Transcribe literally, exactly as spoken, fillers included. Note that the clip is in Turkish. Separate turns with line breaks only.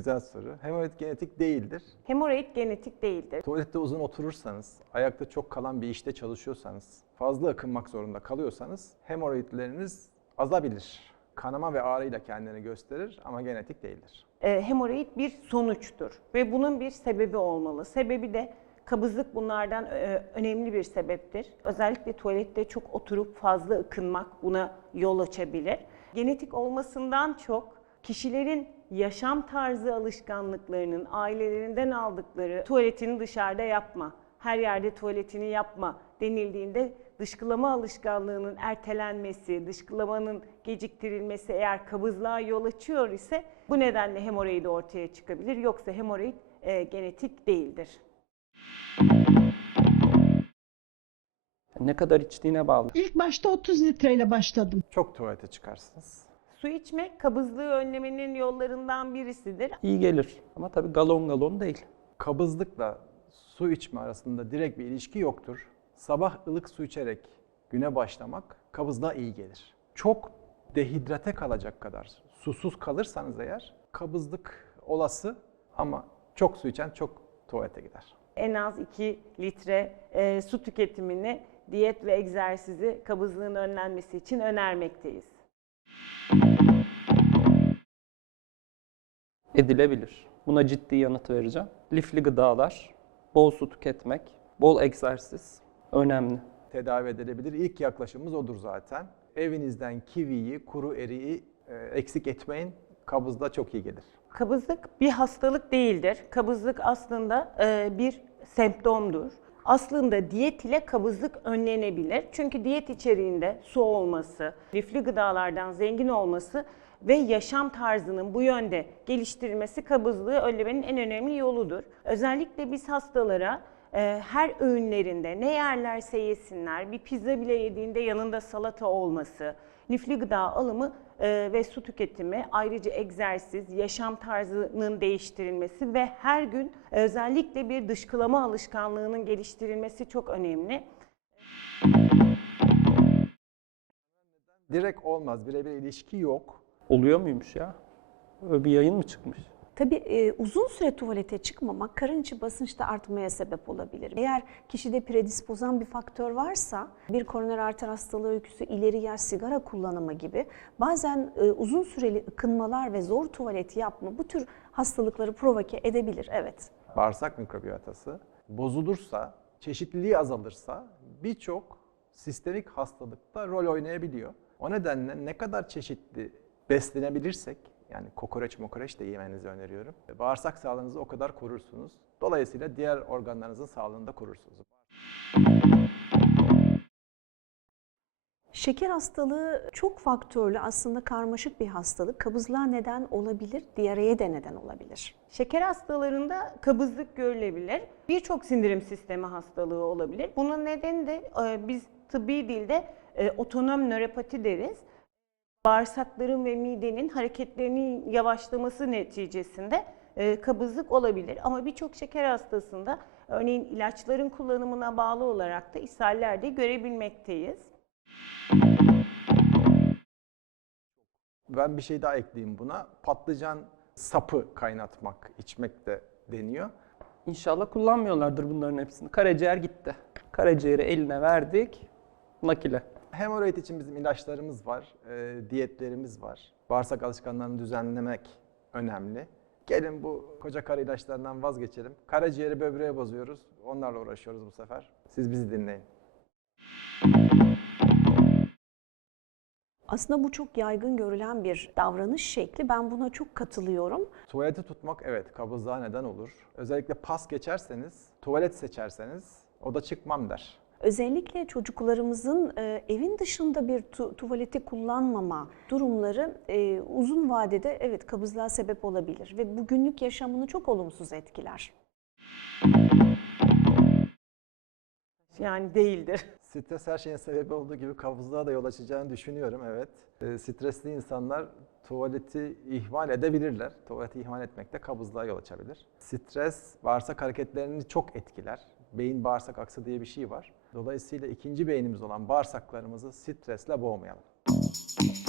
Güzel soru. Hemoroid genetik değildir.
Hemoroid genetik değildir.
Tuvalette uzun oturursanız, ayakta çok kalan bir işte çalışıyorsanız, fazla akınmak zorunda kalıyorsanız hemoroidleriniz azabilir. Kanama ve ağrıyla kendini gösterir ama genetik değildir.
E, hemoroid bir sonuçtur ve bunun bir sebebi olmalı. Sebebi de kabızlık bunlardan e, önemli bir sebeptir. Özellikle tuvalette çok oturup fazla ıkınmak buna yol açabilir. Genetik olmasından çok kişilerin yaşam tarzı alışkanlıklarının ailelerinden aldıkları tuvaletini dışarıda yapma, her yerde tuvaletini yapma denildiğinde dışkılama alışkanlığının ertelenmesi, dışkılamanın geciktirilmesi eğer kabızlığa yol açıyor ise bu nedenle hemoroid ortaya çıkabilir. Yoksa hemoroid e, genetik değildir.
Ne kadar içtiğine bağlı.
İlk başta otuz litreyle başladım.
Çok tuvalete çıkarsınız.
Su içmek kabızlığı önlemenin yollarından birisidir.
İyi gelir ama tabii galon galon değil.
Kabızlıkla su içme arasında direkt bir ilişki yoktur. Sabah ılık su içerek güne başlamak kabızlığa iyi gelir. Çok dehidrate kalacak kadar susuz kalırsanız eğer kabızlık olası ama çok su içen çok tuvalete gider.
En az iki litre e, su tüketimini diyet ve egzersizi kabızlığın önlenmesi için önermekteyiz.
Edilebilir. Buna ciddi yanıt vereceğim. Lifli gıdalar, bol su tüketmek, bol egzersiz önemli.
Tedavi edilebilir. İlk yaklaşımımız odur zaten. Evinizden kiviyi, kuru eriği e, eksik etmeyin. Kabızda çok iyi gelir.
Kabızlık bir hastalık değildir. Kabızlık aslında e, bir semptomdur. Aslında diyet ile kabızlık önlenebilir. Çünkü diyet içeriğinde su olması, lifli gıdalardan zengin olması ve yaşam tarzının bu yönde geliştirilmesi kabızlığı önlemenin en önemli yoludur. Özellikle biz hastalara e, her öğünlerinde ne yerlerse yesinler, bir pizza bile yediğinde yanında salata olması, lifli gıda alımı e, ve su tüketimi, ayrıca egzersiz, yaşam tarzının değiştirilmesi ve her gün özellikle bir dışkılama alışkanlığının geliştirilmesi çok önemli.
Direkt olmaz. Birebir ilişki yok.
Oluyor muymuş ya? Öyle bir yayın mı çıkmış?
Tabii e, uzun süre tuvalete çıkmamak karın içi basınçta artmaya sebep olabilir. Eğer kişide predispozan bir faktör varsa, bir koroner arter hastalığı öyküsü, ileri yaş, sigara kullanımı gibi bazen e, uzun süreli ıkınmalar ve zor tuvalet yapma bu tür hastalıkları provoke edebilir, evet.
Bağırsak mikrobiyotası bozulursa, çeşitliliği azalırsa birçok sistemik hastalıkta rol oynayabiliyor. O nedenle ne kadar çeşitli beslenebilirsek, yani kokoreç mokoreç de yemenizi öneriyorum. Bağırsak sağlığınızı o kadar korursunuz. Dolayısıyla diğer organlarınızın sağlığını da korursunuz.
Şeker hastalığı çok faktörlü, aslında karmaşık bir hastalık. Kabızlığa neden olabilir, diyareye de neden olabilir.
Şeker hastalarında kabızlık görülebilir. Birçok sindirim sistemi hastalığı olabilir. Bunun nedeni de e, biz tıbbi dilde e, otonom nöropati deriz. Bağırsakların ve midenin hareketlerinin yavaşlaması neticesinde e, kabızlık olabilir. Ama birçok şeker hastasında örneğin ilaçların kullanımına bağlı olarak da ishaller de görebilmekteyiz.
Ben bir şey daha ekleyeyim buna. Patlıcan sapı kaynatmak, içmek de deniyor.
İnşallah kullanmıyorlardır bunların hepsini. Karaciğer gitti. Karaciğeri eline verdik, nakile.
Hemoroid için bizim ilaçlarımız var, e, diyetlerimiz var. Bağırsak alışkanlarını düzenlemek önemli. Gelin bu koca karı ilaçlarından vazgeçelim. Karaciğeri böbreğe bozuyoruz, onlarla uğraşıyoruz bu sefer. Siz bizi dinleyin.
Aslında bu çok yaygın görülen bir davranış şekli. Ben buna çok katılıyorum.
Tuvaleti tutmak evet kabızlığa neden olur. Özellikle pas geçerseniz, tuvalet seçerseniz o da çıkmam der.
Özellikle çocuklarımızın e, evin dışında bir tu tuvaleti kullanmama durumları e, uzun vadede evet kabızlığa sebep olabilir ve bu günlük yaşamını çok olumsuz etkiler.
Yani değildir.
Stres her şeyin sebebi olduğu gibi kabızlığa da yol açacağını düşünüyorum, evet. E, stresli insanlar tuvaleti ihmal edebilirler. Tuvaleti ihmal etmek de kabızlığa yol açabilir. Stres bağırsak hareketlerini çok etkiler. Beyin bağırsak aksı diye bir şey var. Dolayısıyla ikinci beynimiz olan bağırsaklarımızı stresle boğmayalım.